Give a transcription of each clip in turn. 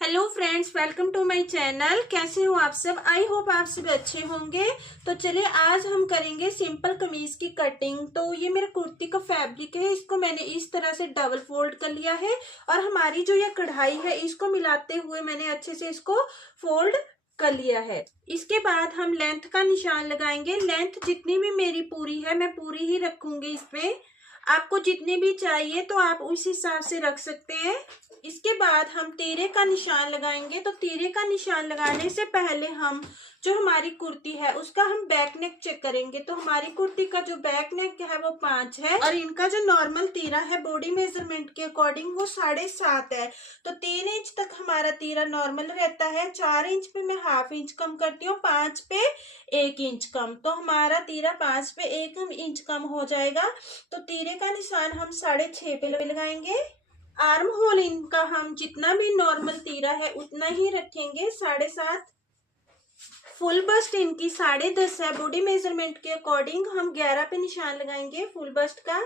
Hello friends, welcome to my channel. कैसे हो आप सब? आई होप आप सब अच्छे होंगे। तो चलिए आज हम करेंगे सिंपल कमीज की कटिंग। तो ये मेरा कुर्ती का फैब्रिक है, इसको मैंने इस तरह से डबल फोल्ड कर लिया है और हमारी जो ये कढ़ाई है इसको मिलाते हुए मैंने अच्छे से इसको फोल्ड कर लिया है। इसके बाद हम लेंथ का निशान लगाएंगे। लेंथ जितनी भी मेरी पूरी है मैं पूरी ही रखूंगी। इसमें आपको जितनी भी चाहिए तो आप उस हिसाब से रख सकते हैं। इसके बाद हम तीरे का निशान लगाएंगे। तो तीरे का निशान लगाने से पहले हम जो हमारी कुर्ती है उसका हम बैक नेक चेक करेंगे। तो हमारी कुर्ती का जो बैक नेक है वो 5 है और इनका जो नॉर्मल तीरा है बॉडी मेजरमेंट के अकॉर्डिंग वो 7.5 है। तो 3 इंच तक हमारा तीरा नॉर्मल रहता है। 4 इंच पे मैं हाफ इंच कम करती हूँ, 5 पे 1 इंच कम। तो हमारा तीरा 5 पे 1 इंच कम हो जाएगा। तो तीरे का निशान हम 6.5 पे लगाएंगे। आर्म होल इनका हम जितना भी नॉर्मल तीरा है उतना ही रखेंगे, 7.5। फुल बस्ट इनकी 10.5 है। बॉडी मेजरमेंट के अकॉर्डिंग हम 11 पे निशान लगाएंगे फुल बस्ट का।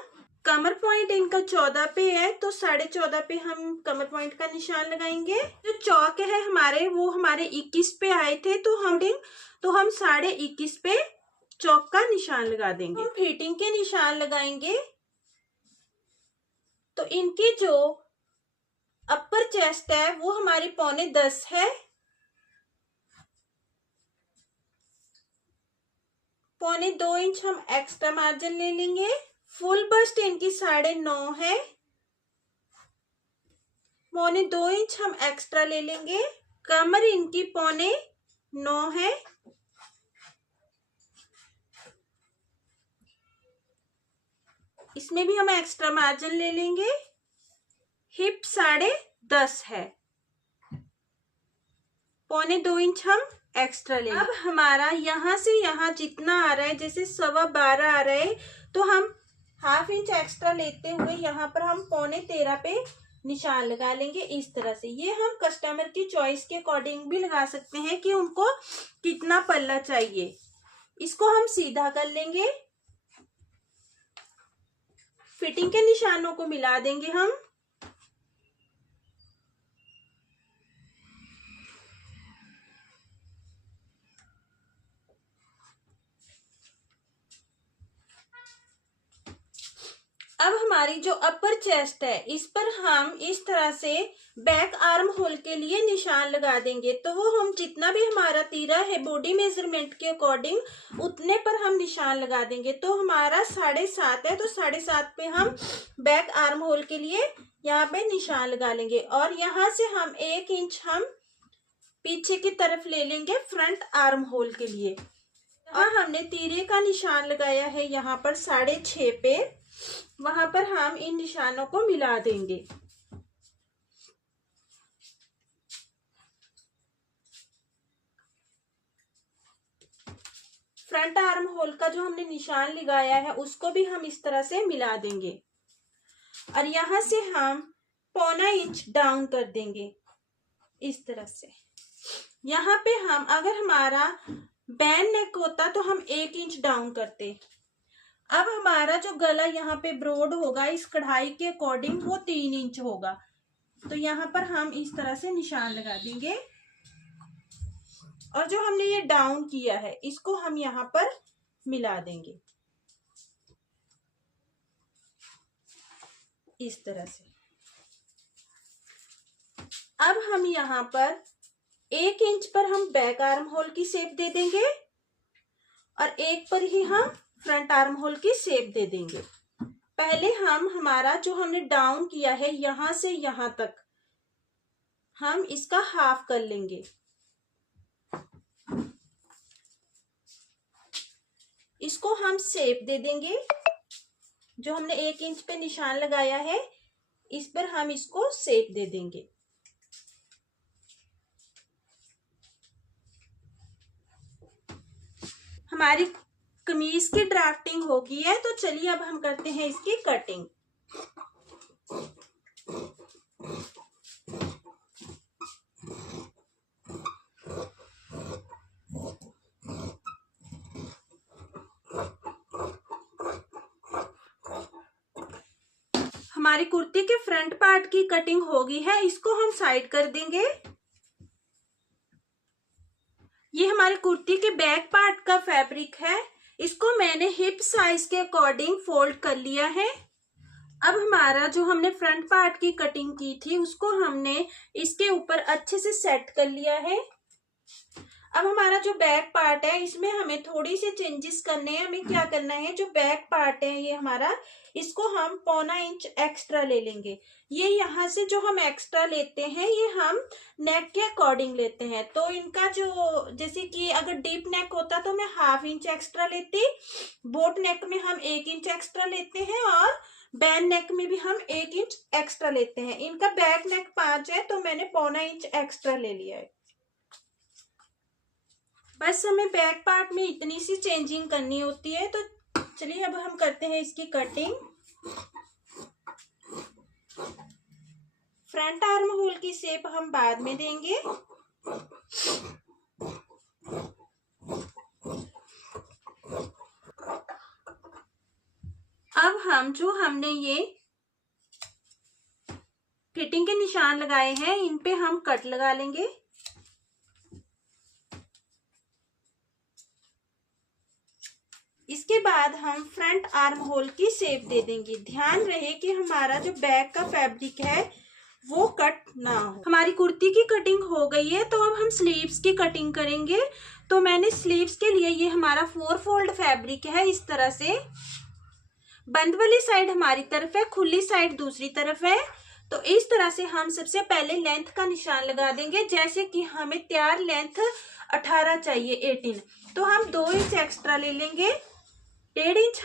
कमर पॉइंट इनका 14 पे है, तो 14.5 पे हम कमर पॉइंट का निशान लगाएंगे। जो चौक है हमारे वो हमारे 21 पे आए थे, तो हम 21.5 पे चौक का निशान लगा देंगे। हम फिटिंग के निशान लगाएंगे। तो इनकी जो अपर चेस्ट है वो हमारी 9.25 है। 2.25 इंच हम एक्स्ट्रा मार्जिन ले लेंगे। फुल बस्ट इनकी 9.5 है। 2.25 इंच हम एक्स्ट्रा ले लेंगे। कमर इनकी 9.25 है। इसमें भी हम एक्स्ट्रा मार्जिन ले लेंगे। हिप 10.5 है। 2.25 इंच हम एक्स्ट्रा लेंगे। अब हमारा यहाँ से यहाँ जितना आ रहा है, जैसे 12.25 आ रहा है, तो हम हाफ इंच एक्स्ट्रा लेते हुए यहाँ पर हम 13.25 पे निशान लगा लेंगे इस तरह से। ये हम कस्टमर की चॉइस के अकॉर्डिंग भी लगा सकते हैं कि उनको कितना पल्ला चाहिए। इसको हम सीधा कर लेंगे। फिटिंग के निशानों को मिला देंगे हम। अब हमारी जो अपर चेस्ट है इस पर हम इस तरह से बैक आर्म होल के लिए निशान लगा देंगे। तो वो हम जितना भी हमारा तीरा है बॉडी मेजरमेंट के अकॉर्डिंग उतने पर हम निशान लगा देंगे। तो हमारा 7.5 है, तो 7.5 पे हम बैक आर्म होल के लिए यहाँ पे निशान लगा लेंगे। और यहाँ से हम 1 इंच हम पीछे की तरफ ले लेंगे फ्रंट आर्म होल के लिए। और हमने तीरे का निशान लगाया है यहाँ पर 6.5 पे, वहां पर हम इन निशानों को मिला देंगे। फ्रंट आर्म होल का जो हमने निशान लगाया है उसको भी हम इस तरह से मिला देंगे। और यहां से हम 0.25 इंच डाउन कर देंगे इस तरह से। यहाँ पे हम अगर हमारा बैन नेक होता तो हम 1 इंच डाउन करते। अब हमारा जो गला यहाँ पे ब्रॉड होगा इस कढ़ाई के अकॉर्डिंग वो 3 इंच होगा। तो यहाँ पर हम इस तरह से निशान लगा देंगे। और जो हमने ये डाउन किया है इसको हम यहाँ पर मिला देंगे इस तरह से। अब हम यहाँ पर 1 इंच पर हम बैक आर्म होल की शेप दे देंगे और 1 पर ही हम फ्रंट आर्म होल की शेप दे देंगे। पहले हम हमारा जो हमने डाउन किया है यहां से यहां तक हम इसका हाफ कर लेंगे। इसको हम शेप दे देंगे। जो हमने 1 इंच पे निशान लगाया है इस पर हम इसको शेप दे देंगे। हमारी कमीज की ड्राफ्टिंग हो गई है, तो चलिए अब हम करते हैं इसकी कटिंग। हमारी कुर्ती के फ्रंट पार्ट की कटिंग हो गई है, इसको हम साइड कर देंगे। ये हमारी कुर्ती के बैक पार्ट का फैब्रिक है। इसको मैंने हिप साइज के अकॉर्डिंग फोल्ड कर लिया है। अब हमारा जो हमने फ्रंट पार्ट की कटिंग की थी उसको हमने इसके ऊपर अच्छे से सेट कर लिया है। अब हमारा जो बैक पार्ट है इसमें हमें थोड़ी सी चेंजेस करने हैं। हमें क्या करना है, जो बैक पार्ट है ये हमारा, इसको हम 1.25 इंच एक्स्ट्रा ले लेंगे। ये यहाँ से जो हम एक्स्ट्रा लेते हैं ये हम नेक के अकॉर्डिंग लेते हैं। तो इनका जो, जैसे कि अगर डीप नेक होता तो मैं 1/2 इंच एक्स्ट्रा लेती, बोट नेक में हम 1 इंच एक्स्ट्रा लेते हैं और बैन नेक में भी हम 1 इंच एक्स्ट्रा लेते हैं। इनका बैक नेक 5 है तो मैंने 1.25 इंच एक्स्ट्रा ले लिया है। बस हमें बैक पार्ट में इतनी सी चेंजिंग करनी होती है। तो चलिए अब हम करते हैं इसकी कटिंग। फ्रंट आर्म होल की शेप हम बाद में देंगे। अब हमने ये फिटिंग के निशान लगाए हैं, इन पे हम कट लगा लेंगे। इसके बाद हम फ्रंट आर्म होल की शेप दे देंगे। ध्यान रहे कि हमारा जो बैक का फैब्रिक है वो कट ना हो। हमारी कुर्ती की कटिंग हो गई है तो अब हम स्लीव्स की कटिंग करेंगे। तो मैंने स्लीव्स के लिए, ये हमारा 4 फोल्ड फैब्रिक है, इस तरह से बंद वाली साइड हमारी तरफ है, खुली साइड दूसरी तरफ है। तो इस तरह से हम सबसे पहले लेंथ का निशान लगा देंगे। जैसे कि हमें तैयार लेंथ 18 चाहिए, 18, तो हम 2 इंच एक्स्ट्रा ले लेंगे। 1.5 इंच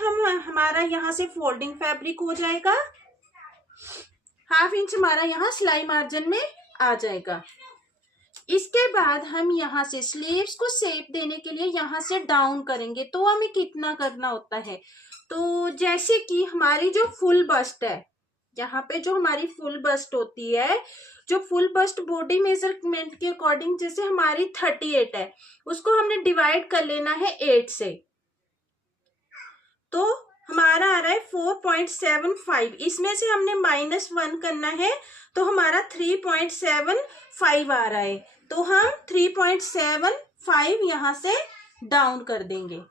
हमारा यहाँ से फोल्डिंग फैब्रिक हो जाएगा। 1/2 इंच हमारा यहाँ सिलाई मार्जिन में आ जाएगा। इसके बाद हम यहाँ से स्लीव्स को शेप देने के लिए यहाँ से डाउन करेंगे। तो हमें कितना करना होता है, तो जैसे कि हमारी जो फुल बस्ट है, यहाँ पे जो हमारी फुल बस्ट होती है, जो फुल बस्ट बॉडी मेजरमेंट के अकॉर्डिंग जैसे हमारी 38 है, उसको हमने डिवाइड कर लेना है 8 से। तो हमारा आ रहा है 4.75, इसमें से हमने -1 करना है तो हमारा 3.75 आ रहा है। तो हम 3.75 यहाँ से डाउन कर देंगे।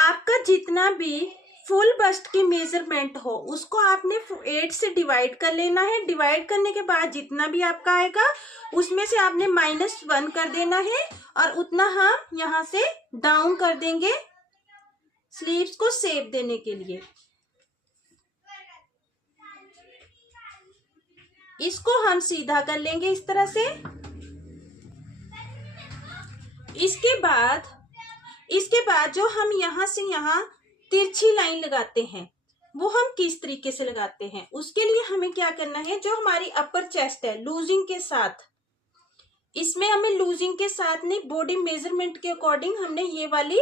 आपका जितना भी फुल बस्ट की मेजरमेंट हो उसको आपने 8 से डिवाइड कर लेना है। डिवाइड करने के बाद जितना भी आपका आएगा उसमें से आपने -1 कर देना है और उतना हम यहाँ से डाउन कर देंगे स्लीव्स को शेप देने के लिए। इसको हम सीधा कर लेंगे इस तरह से। इसके बाद जो हम यहाँ से यहाँ तिरछी लाइन लगाते हैं वो हम किस तरीके से लगाते हैं, उसके लिए हमें क्या करना है, जो हमारी अपर चेस्ट है लूजिंग के साथ, इसमें हमें लूजिंग के साथ नहीं, बॉडी मेजरमेंट के अकॉर्डिंग हमने ये वाली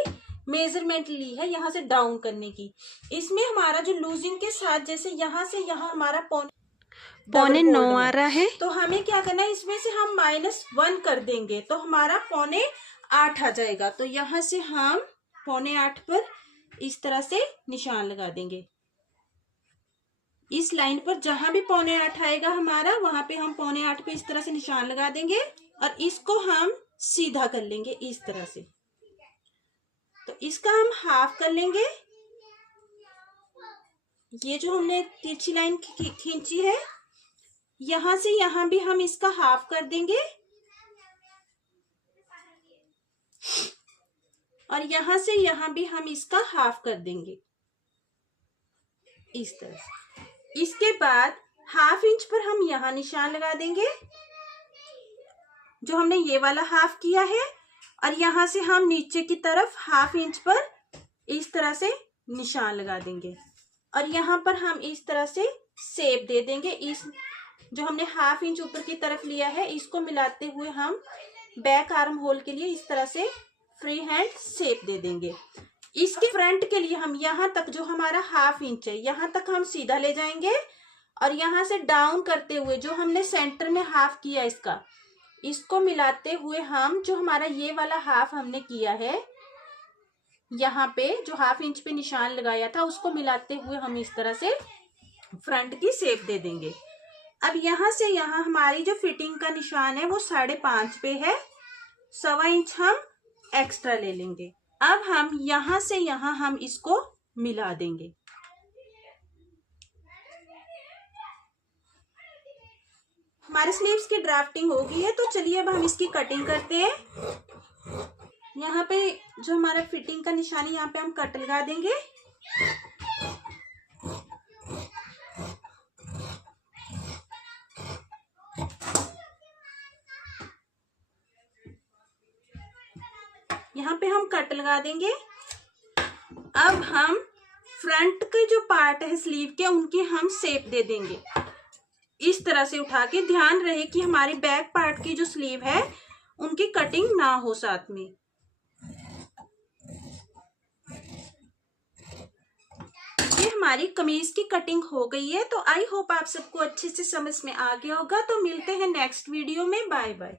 मेजरमेंट ली है यहाँ से डाउन करने की। इसमें हमारा जो लूजिंग के साथ, जैसे यहाँ से यहाँ हमारा 8.25 आ रहा है, तो हमें क्या करना है, इसमें से हम -1 कर देंगे तो हमारा 8.25 आ जाएगा। तो यहाँ से हम 8.25 पर इस तरह से निशान लगा देंगे। इस लाइन पर जहां भी 8.25 आएगा हमारा, वहां पे हम 8.25 पे इस तरह से निशान लगा देंगे और इसको हम सीधा कर लेंगे इस तरह से। तो इसका हम हाफ कर लेंगे। ये जो हमने तिरछी लाइन खींची है, यहां से यहां भी हम इसका हाफ कर देंगे और यहां से यहां भी हम इसका हाफ कर देंगे इस तरह से। इसके बाद 1/2 इंच पर हम यहां निशान लगा देंगे, जो हमने ये वाला हाफ किया है, और यहां से हम नीचे की तरफ 1/2 इंच पर इस तरह से निशान लगा देंगे और यहाँ पर हम इस तरह से शेप दे देंगे। इस जो हमने 1/2 इंच ऊपर की तरफ लिया है इसको मिलाते हुए हम बैक आर्म होल के लिए इस तरह से फ्री हैंड शेप दे देंगे। इसके फ्रंट के लिए हम यहाँ तक, जो हमारा 1/2 इंच है, यहाँ तक हम सीधा ले जाएंगे और यहाँ से डाउन करते हुए जो हमने सेंटर में हाफ किया इसको मिलाते हुए हम जो हमारा ये वाला हाफ हमने किया है, यहाँ पे जो 1/2 इंच पे निशान लगाया था उसको मिलाते हुए हम इस तरह से फ्रंट की शेप दे देंगे। अब यहाँ से यहाँ हमारी जो फिटिंग का निशान है वो 5.5 पे है, 1.25 इंच हम एक्स्ट्रा ले लेंगे। अब हम यहां से यहां हम इसको मिला देंगे। हमारे स्लीव्स की ड्राफ्टिंग हो गई है, तो चलिए अब हम इसकी कटिंग करते हैं। यहाँ पे जो हमारा फिटिंग का निशान है, यहाँ पे हम कट लगा देंगे। यहाँ पे हम कट लगा देंगे। अब हम फ्रंट के जो पार्ट है स्लीव के, उनकी हम शेप दे देंगे इस तरह से उठा के। ध्यान रहे कि हमारी बैक पार्ट की जो स्लीव है उनकी कटिंग ना हो साथ में। ये हमारी कमीज की कटिंग हो गई है। तो आई होप आप सबको अच्छे से समझ में आ गया होगा। तो मिलते हैं नेक्स्ट वीडियो में। Bye bye.